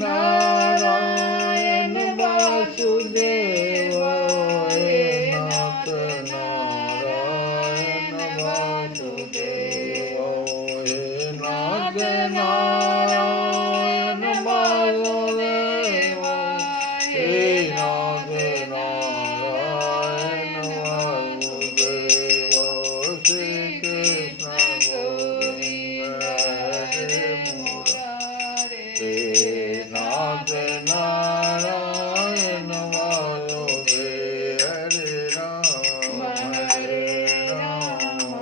नारायण वासुदेव, हे नाथ नारायण वासुदेव, हे नाथ नारायण वासुदेव, हे नाथ नारायण वासुदेव। श्री कृष्ण गोविंद हरे मुरारे, हे नाथ नारायण वासुदेव, हरे राम हरे राम,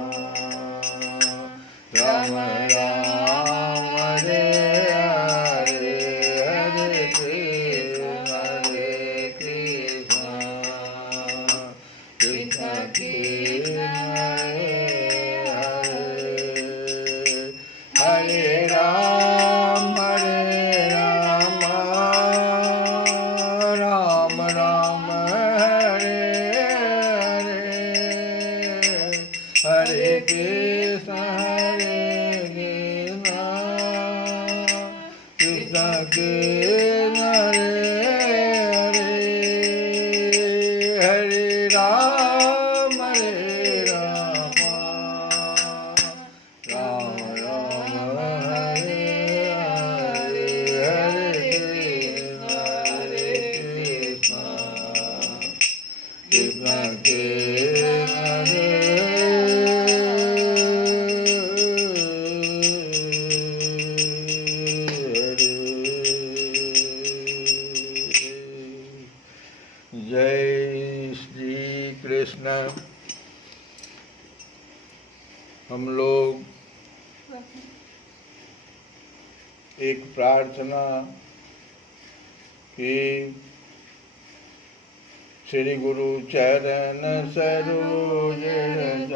राम राम हरे हरे, हरे कृष्ण कृष्ण कृष्ण हरे हरे, हरे राम राम राम हरे हरे, हरे कृष्ण कृष्ण कृष्ण हरे हरे, हरे राम राम राम हरे हरे, हरे कृष्ण कृष्ण कृष्ण जय श्री कृष्ण। हम लोग एक प्रार्थना कि श्री गुरु चरण सरोज रज,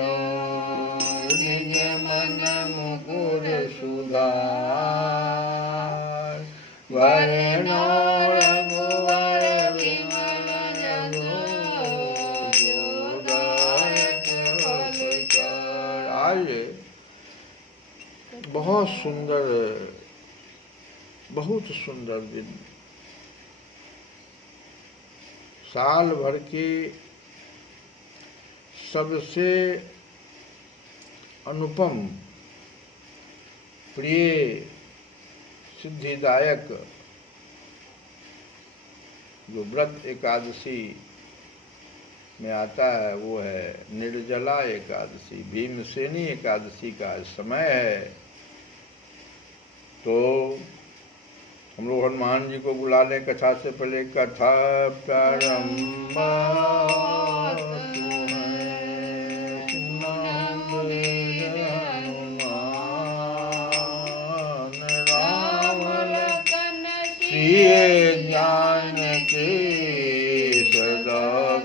निज मन मुकुर सुधार, वरणो रघुवर विमल जसु, दायक फलचार। आइए, बहुत सुंदर दिन, साल भर की सबसे अनुपम, प्रिय, सिद्धिदायक जो व्रत एकादशी में आता है वो है निर्जला एकादशी, भीमसेनी एकादशी का समय है। तो हम लोग हनुमान जी को बुला लें कथा से पहले। कथा प्रारंभ हनुमान राम लखन सिए जानकी, सदा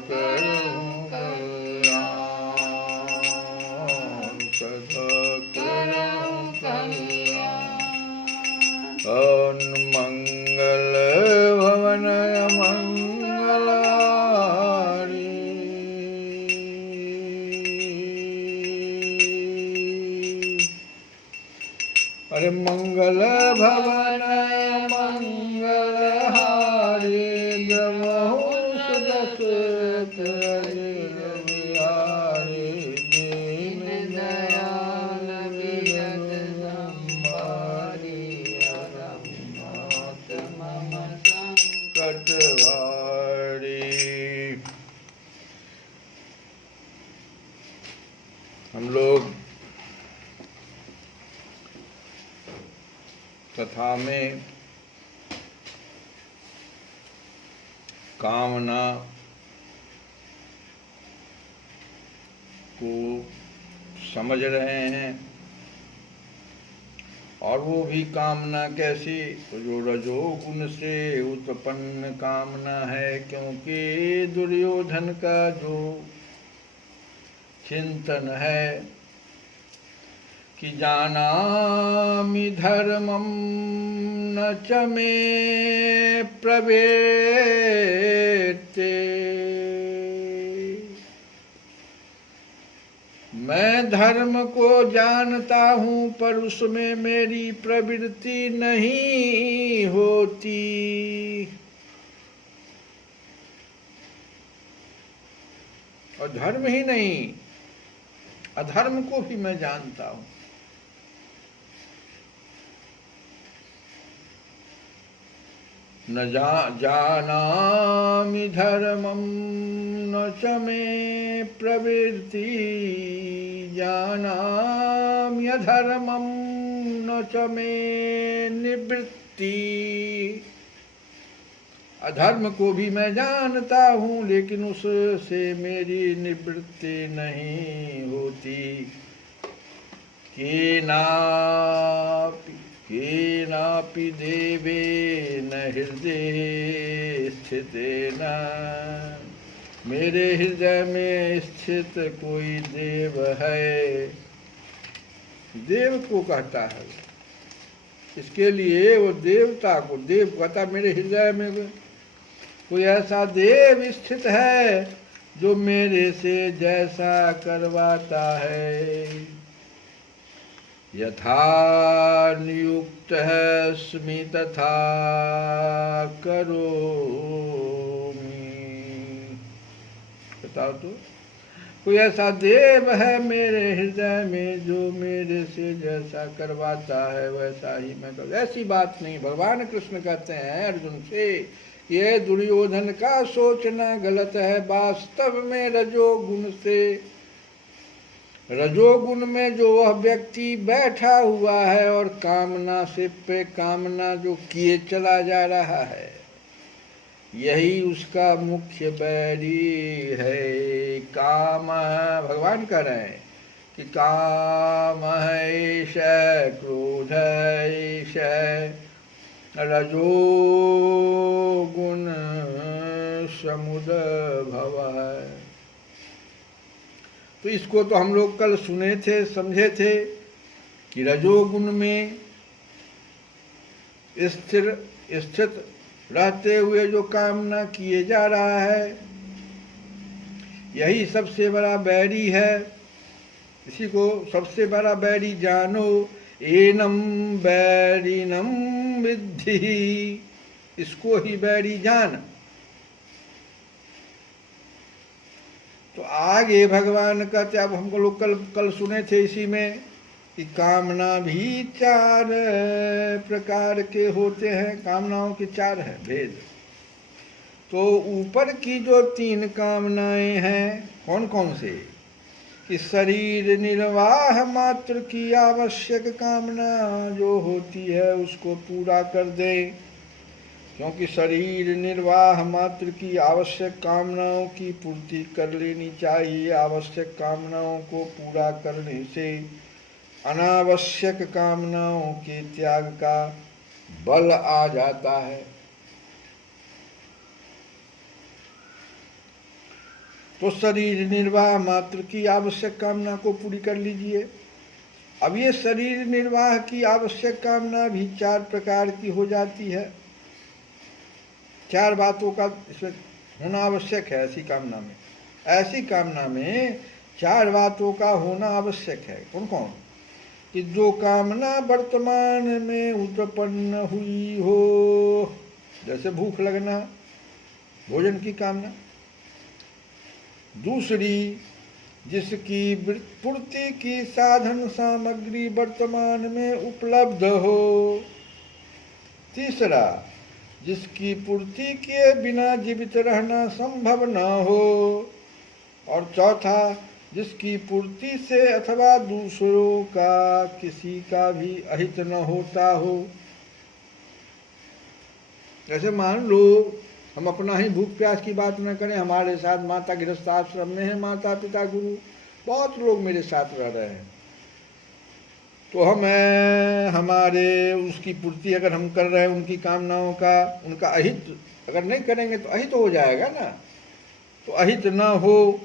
करहूँ कल्याण, सदा करहूँ कल्याण। मंगल भवन मंगलारी, अरे मंगल भवन मंगलहारी, जमहु सदसत बिहारी, दीन दयाल विजय संभारी, रघुनाथ मम संकट हारी। हम लोग कथा में कामना को समझ रहे हैं, और वो भी कामना कैसी, तो जो रजोगुण से उत्पन्न कामना है। क्योंकि दुर्योधन का जो चिंतन है कि जानामि धर्मं न च मे प्रवेत्ते, मैं धर्म को जानता हूं पर उसमें मेरी प्रवृत्ति नहीं होती। और धर्म ही नहीं, अधर्म को भी मैं जानता हूं। न जानामि धर्मं न च मे प्रवृत्ति, जानामि अधर्मं न च मे निवृत्ति। अधर्म को भी मैं जानता हूँ लेकिन उससे मेरी निवृत्ति नहीं होती। केनापि देवेन हृदय स्थितेन, मेरे हृदय में स्थित कोई देव है। देव को कहता है, इसके लिए वो देवता को देव कहता। मेरे हृदय में कोई ऐसा देव स्थित है जो मेरे से जैसा करवाता है। यथा नियुक्त है स्मि तथा करोमि। बताओ तो, कोई ऐसा देव है मेरे हृदय में जो मेरे से जैसा करवाता है वैसा ही मैं करूँ। ऐसी बात नहीं। भगवान कृष्ण कहते हैं अर्जुन से, ये दुर्योधन का सोचना गलत है। वास्तव में रजोगुण से, रजोगुण में जो वह व्यक्ति बैठा हुआ है और कामना से पे कामना जो किए चला जा रहा है, यही उसका मुख्य बैरी है। काम, भगवान कह रहे हैं कि काम है ईशय, क्रोध है ईशय, रजोगुण समुद्भव है। तो इसको तो हम लोग कल सुने थे, समझे थे कि रजोगुण में स्थित रहते हुए जो कामना किए जा रहा है, यही सबसे बड़ा बैरी है। इसी को सबसे बड़ा बैरी जानो। एनम बैरिनम विद्धि, इसको ही बैरी जान। तो आगे भगवान कहते, अब हमको लोग कल सुने थे इसी में कि कामना भी 4 प्रकार के होते हैं। कामनाओं के 4 हैं भेद। तो ऊपर की जो 3 कामनाएं हैं, कौन कौन से? कि शरीर निर्वाह मात्र की आवश्यक कामना जो होती है उसको पूरा कर दें, क्योंकि शरीर निर्वाह मात्र की आवश्यक कामनाओं की पूर्ति कर लेनी चाहिए। आवश्यक कामनाओं को पूरा करने से अनावश्यक कामनाओं के त्याग का बल आ जाता है। तो शरीर निर्वाह मात्र की आवश्यक कामना को पूरी कर लीजिए। अब ये शरीर निर्वाह की आवश्यक कामना भी 4 प्रकार की हो जाती है। 4 बातों का इसमें होना आवश्यक है। ऐसी कामना में 4 बातों का होना आवश्यक है। कौन कौन? कि जो कामना वर्तमान में उत्पन्न हुई हो, जैसे भूख लगना, भोजन की कामना। दूसरी, जिसकी पूर्ति की साधन सामग्री वर्तमान में उपलब्ध हो। तीसरा, जिसकी पूर्ति के बिना जीवित रहना संभव न हो। और चौथा, जिसकी पूर्ति से अथवा दूसरों का किसी का भी अहित न होता हो। जैसे मान लो हम अपना ही भूख प्यास की बात न करें, हमारे साथ माता गृहस्थाश्रम में है, माता पिता गुरु बहुत लोग मेरे साथ रह रहे हैं, तो हम हमारे उसकी पूर्ति अगर हम कर रहे हैं, उनकी कामनाओं का, उनका अहित अगर नहीं करेंगे तो अहित हो जाएगा ना। तो अहित न हो,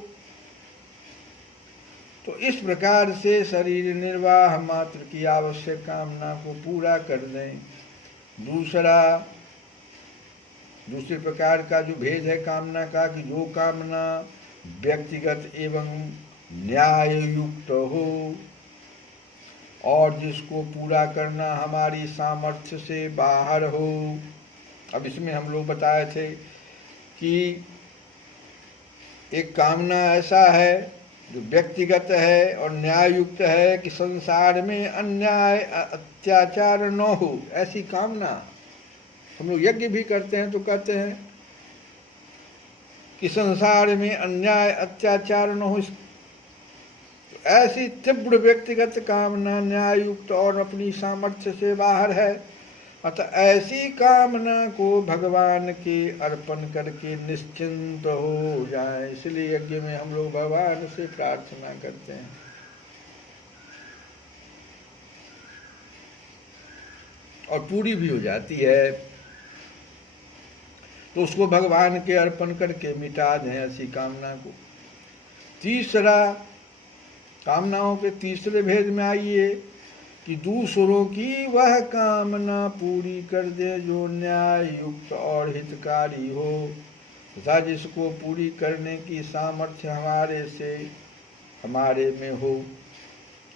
तो इस प्रकार से शरीर निर्वाह मात्र की आवश्यक कामना को पूरा कर दें। दूसरे प्रकार का जो भेद है कामना का, कि जो कामना व्यक्तिगत एवं न्याय युक्त हो और जिसको पूरा करना हमारी सामर्थ्य से बाहर हो। अब इसमें हम लोग बताए थे कि एक कामना ऐसा है जो व्यक्तिगत है और न्याय युक्त है कि संसार में अन्याय अत्याचार न हो, ऐसी कामना। हम लोग यज्ञ भी करते हैं तो कहते हैं कि संसार में अन्याय अत्याचार न हो, तो ऐसी तीव्र व्यक्तिगत कामना न्याय युक्त और अपनी सामर्थ्य से बाहर है। अतः ऐसी कामना को भगवान के अर्पण करके निश्चिंत हो जाए। इसलिए यज्ञ में हम लोग भगवान से प्रार्थना करते हैं। और पूरी भी हो जाती है, तो उसको भगवान के अर्पण करके मिटा दें ऐसी कामना को। तीसरा, कामनाओं के तीसरे भेद में आइए कि दूसरों की वह कामना पूरी कर दे जो न्याय युक्त और हितकारी हो तथा जिसको पूरी करने की सामर्थ्य हमारे में हो।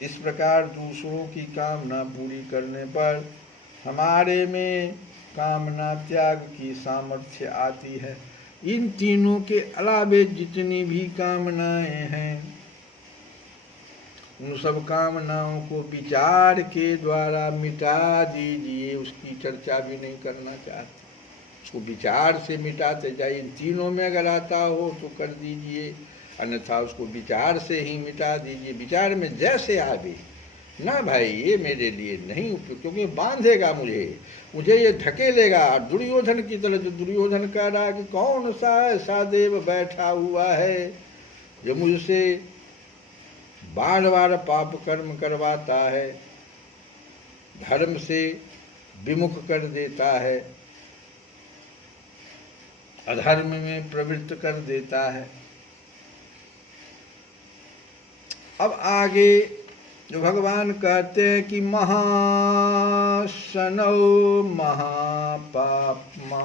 इस प्रकार दूसरों की कामना पूरी करने पर हमारे में कामना त्याग की सामर्थ्य आती है। इन तीनों के अलावे जितनी भी कामनाएं हैं उन सब कामनाओं को विचार के द्वारा मिटा दीजिए। उसकी चर्चा भी नहीं करना चाहते, उसको विचार से मिटाते जाइए। इन तीनों में अगर आता हो तो कर दीजिए, अन्यथा उसको विचार से ही मिटा दीजिए। विचार में जैसे आवे ना, भाई ये मेरे लिए नहीं उपयुक्त, क्योंकि बांधेगा मुझे ये ढकेलेगा। दुर्योधन की तरह, जो दुर्योधन कह रहा है कि कौन सा ऐसा देव बैठा हुआ है जो मुझसे बार बार पाप कर्म करवाता है, धर्म से विमुख कर देता है, अधर्म में प्रवृत्त कर देता है। अब आगे जो भगवान कहते हैं कि महाशनौ महापाप्मा।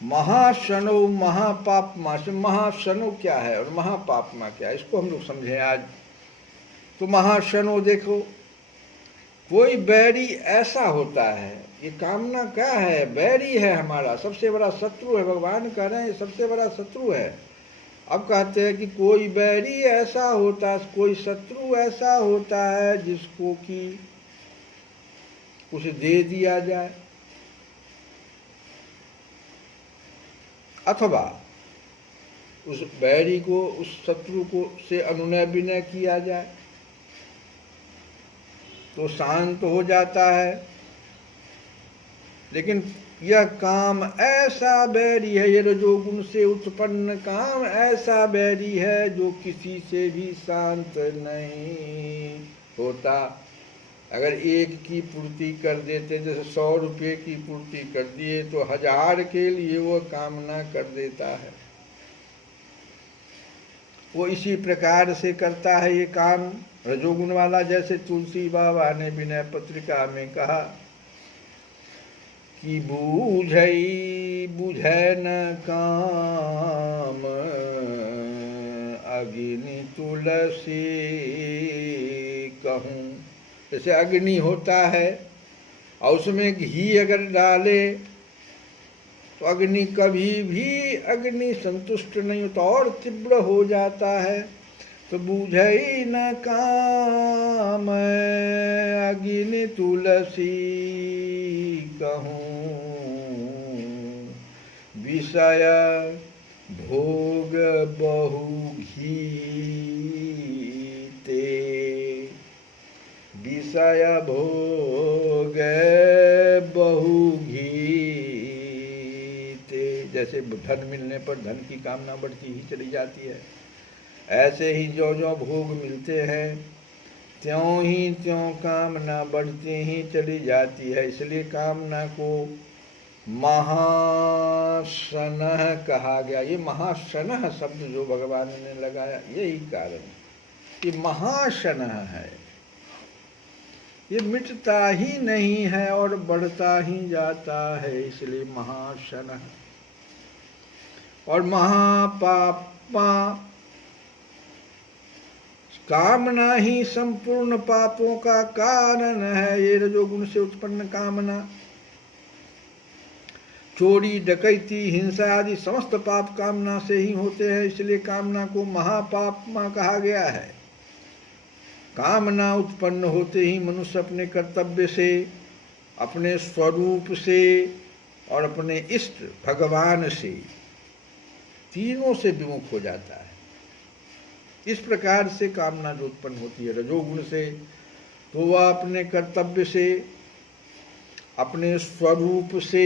महाशनो महापाप्मा से महाशनो क्या है और महापाप्मा क्या है, इसको हम लोग समझें आज। तो महाशनो देखो, कोई बैरी ऐसा होता है, ये कामना क्या है, बैरी है हमारा, सबसे बड़ा शत्रु है। भगवान कह रहे हैं सबसे बड़ा शत्रु है। अब कहते हैं कि कोई बैरी ऐसा होता है, कोई शत्रु ऐसा होता है जिसको कि उसे दे दिया जाए अथवा उस बैरी को, उस शत्रु को से अनुनय विनय किया जाए तो शांत हो जाता है। लेकिन यह काम ऐसा बैरी है, ये रजोगुण से उत्पन्न काम ऐसा बैरी है जो किसी से भी शांत नहीं होता। अगर एक की पूर्ति कर देते, जैसे 100 रुपये की पूर्ति कर दिए तो 1000 के लिए वो कामना कर देता है। वो इसी प्रकार से करता है ये काम रजोगुण वाला। जैसे तुलसी बाबा ने विनय पत्रिका में कहा कि बुझै न काम अग्नि तुलसी कहूँ। जैसे अग्नि होता है और उसमें घी अगर डाले तो अग्नि कभी भी अग्नि संतुष्ट नहीं होता और तीव्र हो जाता है। तो बुझै न काम अग्नि तुलसी कहूँ, विषय भोग बहु घी ते। विषय भोग बहु घी ते। जैसे धन मिलने पर धन की कामना बढ़ती ही चली जाती है, ऐसे ही जो जो भोग मिलते हैं त्यों ही त्यों कामना बढ़ती ही चली जाती है। इसलिए कामना को महाशनः कहा गया। ये महाशनः शब्द जो भगवान ने लगाया यही कारण कि महाशनः है, ये मिटता ही नहीं है और बढ़ता ही जाता है, इसलिए महाशनः। और महापाप्मा कामना ही संपूर्ण पापों का कारण है। ये रजोगुण से उत्पन्न कामना, चोरी, डकैती, हिंसा आदि समस्त पाप कामना से ही होते हैं। इसलिए कामना को महापापमा कहा गया है। कामना उत्पन्न होते ही मनुष्य अपने कर्तव्य से, अपने स्वरूप से और अपने इष्ट भगवान से, तीनों से विमुख हो जाता है। इस प्रकार से कामना जो उत्पन्न होती है रजोगुण से, तो वह अपने कर्तव्य से, अपने स्वरूप से,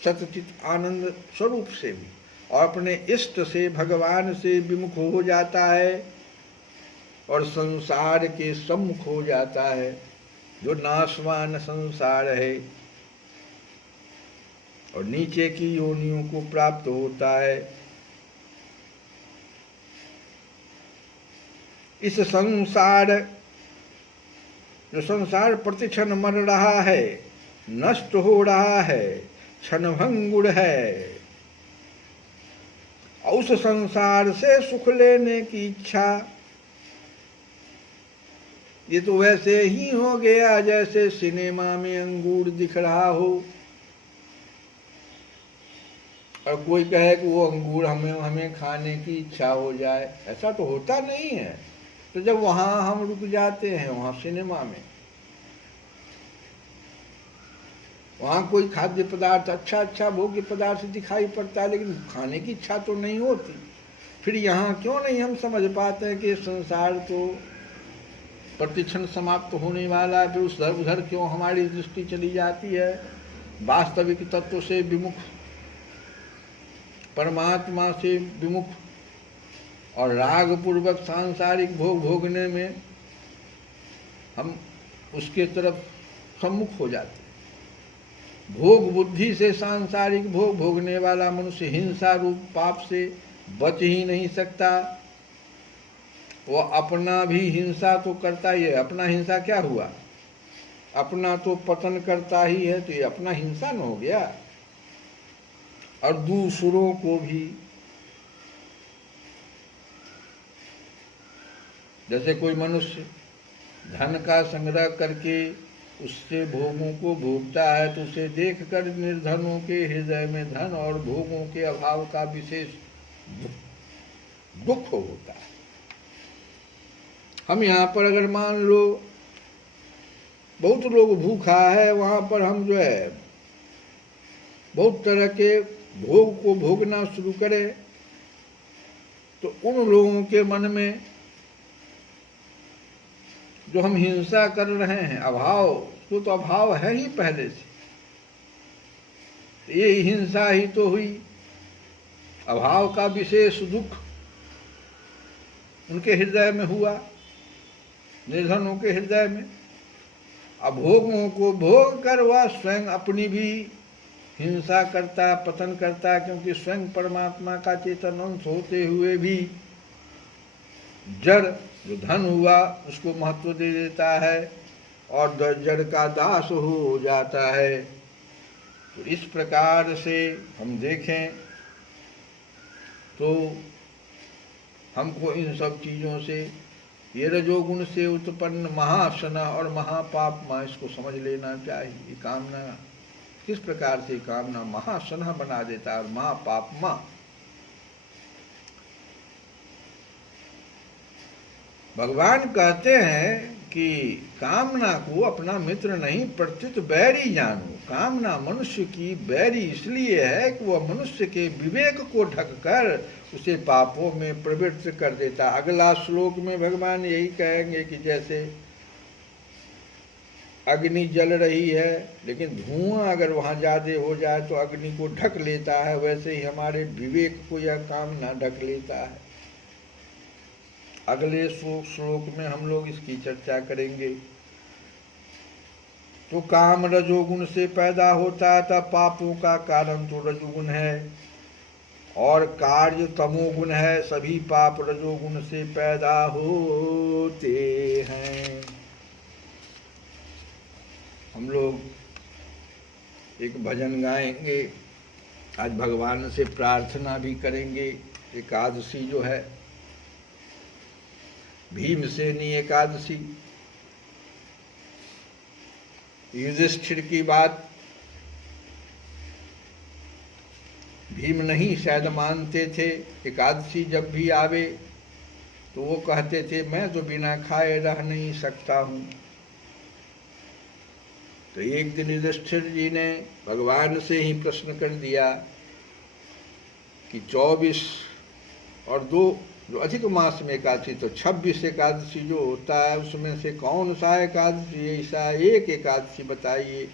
सतचित आनंद स्वरूप से भी, और अपने इष्ट से, भगवान से विमुख हो जाता है और संसार के सम्मुख हो जाता है, जो नाशवान संसार है और नीचे की योनियों को प्राप्त होता है। इस संसार, जो संसार प्रतिक्षण मर रहा है, नष्ट हो रहा है, क्षणभंगुर है, उस संसार से सुख लेने की इच्छा, ये तो वैसे ही हो गया जैसे सिनेमा में अंगूर दिख रहा हो और कोई कहे कि वो अंगूर हमें खाने की इच्छा हो जाए। ऐसा तो होता नहीं है। तो जब वहां हम रुक जाते हैं, वहां सिनेमा में, वहां कोई खाद्य पदार्थ, अच्छा भोग्य पदार्थ दिखाई पड़ता है, लेकिन खाने की इच्छा तो नहीं होती। फिर यहाँ क्यों नहीं हम समझ पाते हैं कि संसार तो प्रतिक्षण समाप्त होने वाला है। फिर उधर क्यों हमारी दृष्टि चली जाती है? वास्तविक तत्व से विमुख, परमात्मा से विमुख और राग पूर्वक सांसारिक भोग भोगने में हम उसके तरफ सम्मुख हो जाते हैं। भोग बुद्धि से सांसारिक भोग भोगने वाला मनुष्य हिंसा रूप पाप से बच ही नहीं सकता। वो अपना भी हिंसा तो करता ही है। अपना हिंसा क्या हुआ? अपना तो पतन करता ही है, तो ये अपना हिंसा न हो गया। और दूसरों को भी, जैसे कोई मनुष्य धन का संग्रह करके उससे भोगों को भोगता है, तो उसे देखकर निर्धनों के हृदय में धन और भोगों के अभाव का विशेष दुख होता है। हम यहाँ पर अगर मान लो बहुत लोग भूखा है, वहाँ पर हम जो है बहुत तरह के भोग को भोगना शुरू करें, तो उन लोगों के मन में जो हम हिंसा कर रहे हैं, अभाव, तो अभाव है ही पहले से। ये हिंसा ही तो हुई। अभाव का विशेष दुख उनके हृदय में हुआ, निर्धनों के हृदय में। अभोगों को भोग कर वह स्वयं अपनी भी हिंसा करता, पतन करता, क्योंकि स्वयं परमात्मा का चेतन अंश होते हुए भी जड़ जो धन हुआ उसको महत्व दे देता है और जड़ का दास हो जाता है। तो इस प्रकार से हम देखें तो हमको इन सब चीज़ों से, ये रजोगुण से उत्पन्न महाशना और महापापमा, इसको समझ लेना चाहिए। कामना किस प्रकार से कामना महाशना बना देता है और महापापमा। भगवान कहते हैं कि कामना को अपना मित्र नहीं प्रत्युत बैरी जानो। कामना मनुष्य की बैरी इसलिए है कि वह मनुष्य के विवेक को ढककर उसे पापों में प्रवृत्त कर देता। अगला श्लोक में भगवान यही कहेंगे कि जैसे अग्नि जल रही है, लेकिन धुआं अगर वहाँ ज़्यादा हो जाए तो अग्नि को ढक लेता है, वैसे ही हमारे विवेक को यह कामना ढक लेता है। अगले श्लोक में हम लोग इसकी चर्चा करेंगे। तो काम रजोगुण से पैदा होता था, पापों का कारण तो रजोगुण है और कार्य तमोगुण है। सभी पाप रजोगुण से पैदा होते हैं। हम लोग एक भजन गाएंगे, आज भगवान से प्रार्थना भी करेंगे। एकादशी जो है, भीमसेनी एकादशी। युधिष्ठिर की बात भीम नहीं शायद मानते थे। एकादशी जब भी आवे तो वो कहते थे मैं तो बिना खाए रह नहीं सकता हूँ। तो एक दिन युधिष्ठिर जी ने भगवान से ही प्रश्न कर दिया कि 24 और 2 जो अधिक मास में एकादशी, तो 26 एकादशी जो होता है उसमें से कौन सा एकादशी ऐसा एक एकादशी बताइए।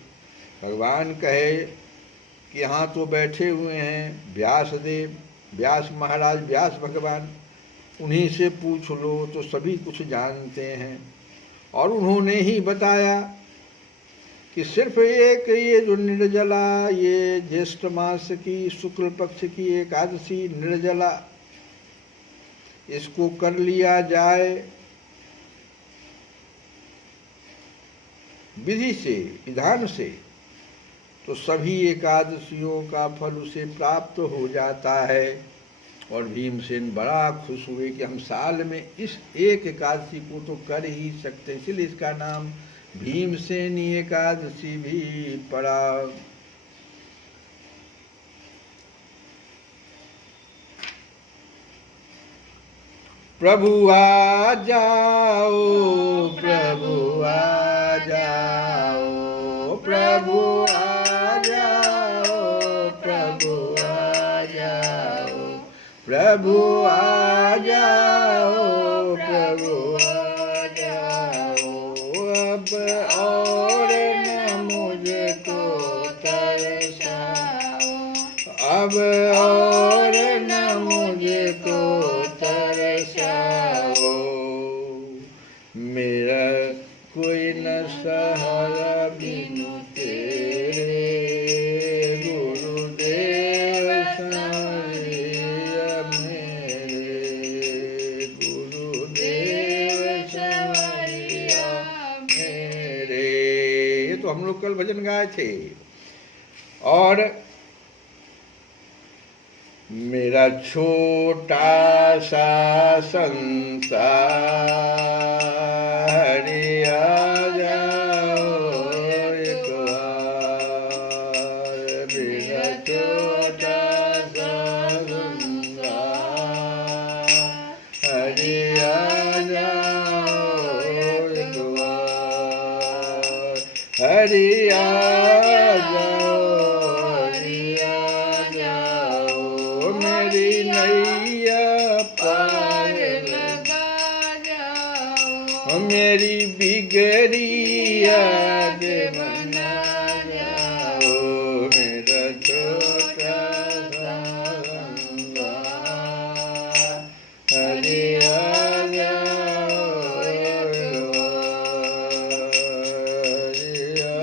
भगवान कहे कि यहाँ तो बैठे हुए हैं व्यास देव, व्यास महाराज, व्यास भगवान, उन्हीं से पूछ लो तो सभी कुछ जानते हैं। और उन्होंने ही बताया कि सिर्फ एक ये जो निर्जला, ये ज्येष्ठ मास की शुक्ल पक्ष की एकादशी निर्जला, इसको कर लिया जाए विधि से, विधान से, तो सभी एकादशियों का फल उसे प्राप्त हो जाता है। और भीमसेन बड़ा खुश हुए कि हम साल में इस एक एकादशी को तो कर ही सकते, इसलिए इसका नाम भीमसेनी एकादशी भी पड़ा। प्रभु आ जाओ, प्रभु आ जाओ, प्रभु आ जाओ, प्रभु आ जाओ, प्रभु आ जाओ, प्रभु आ जाओ। अब और न मुझको तरसाओ, अब और न मुझको तरसाओ। मेरा कोई न सहारा बिनु तेरे, गुरुदेव संवरिया मेरे, गुरुदेव संवरिया मेरे। ये तो हम लोग कल भजन गाए थे। और मेरा छोटा सा संसार आ जाओ एक बार, मेरा छोटा सा संसार आ जाओ एक बार, हरि आ जाओ, हरि आ जाओ, मेरी नैया पार लगा जाओ, मेरी बिगड़ी याद बना जाओ, मेरा छोटा सा संसार हरि आ जाओ एक बार, हरि आ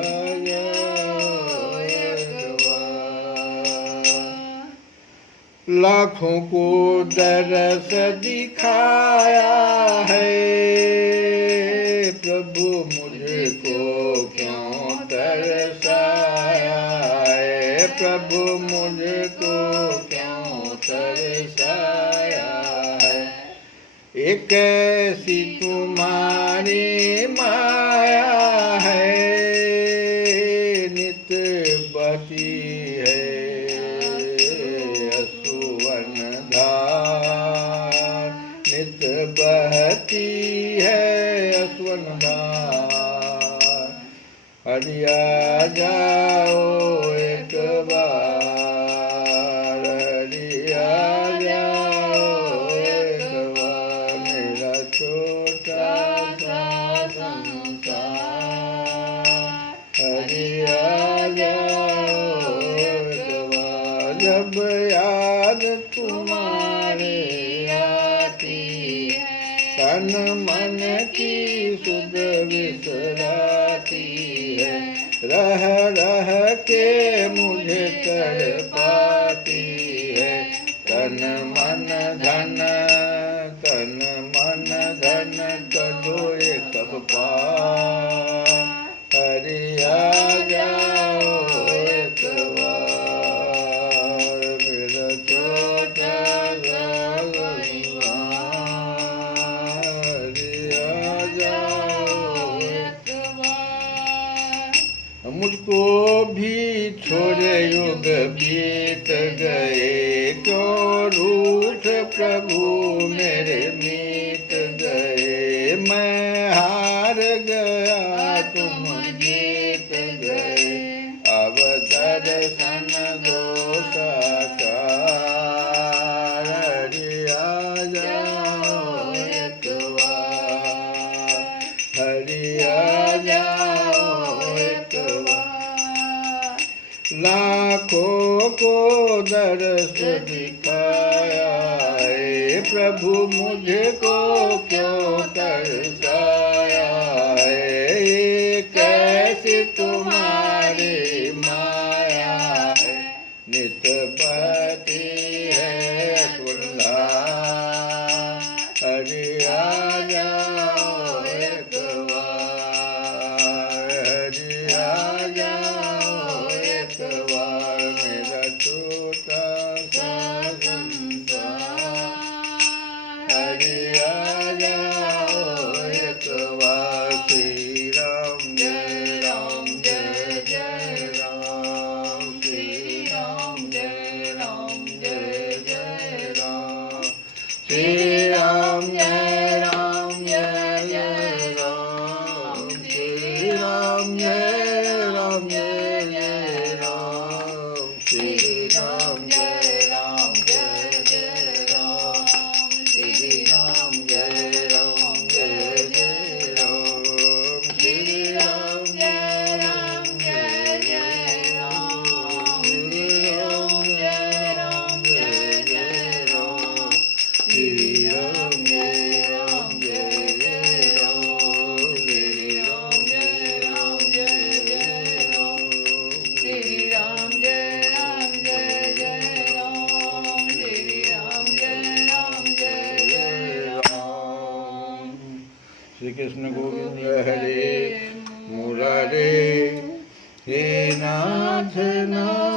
जाओ एक बार। लाखों को दरस दिखाया है प्रभु, मुझको क्यों तरसाया है प्रभु, मुझको क्यों तरसाया है। एक ऐसी तुम्हारी माया है, नित बहती है असुवन धार, नित बहती है असुवन धार। हरि आ जाओ एक बार, हरि आ जाओ एक बार, मेरा छोटा सा संसार हरि आ जाओ एक बार। जब याद तुम्हारे आती है, तन मन की सुध बिसराती है, रह रह के मुझे तड़पाती है। तन मन धन, तन मन धन करो ये सब पार, हरि आ जाओ एक बार, मेरा छोटा सा संसार हरि क्यों रूठ प्रभु मेरे मीत गए। मैं हार गया तुम जीत गए, अब दर्शन दो साकार। हरि आ जाओ एक बार, हरि आ जाओ एक बार। लाखों को दर्श दिखाया है प्रभु, मुझको क्यों तरसाया है। ये कैसी तुम्हारी माया है, नित बहती है सुधा। हरि आ जाओ एक बार, हरि आ जाओ एक बार। मेरा छोटा सा संसार, हरि आ जाओ एक बार। श्री राम जय राम जय जय राम, श्री राम जय राम जय जय राम, श्री राम जय राम जय जय राम, श्री राम जय राम जय जय राम, श्री राम जय राम जय जय राम, श्री राम जय राम जय जय राम, श्री राम जय राम जय जय राम, श्री राम जय राम जय जय राम, श्री राम जय राम जय जय राम, श्री राम जय राम जय जय राम, श्री राम जय राम जय जय राम, श्री राम जय राम जय जय राम। श्री कृष्ण गोविंद हरे मुरारे, हे नाथ नाथ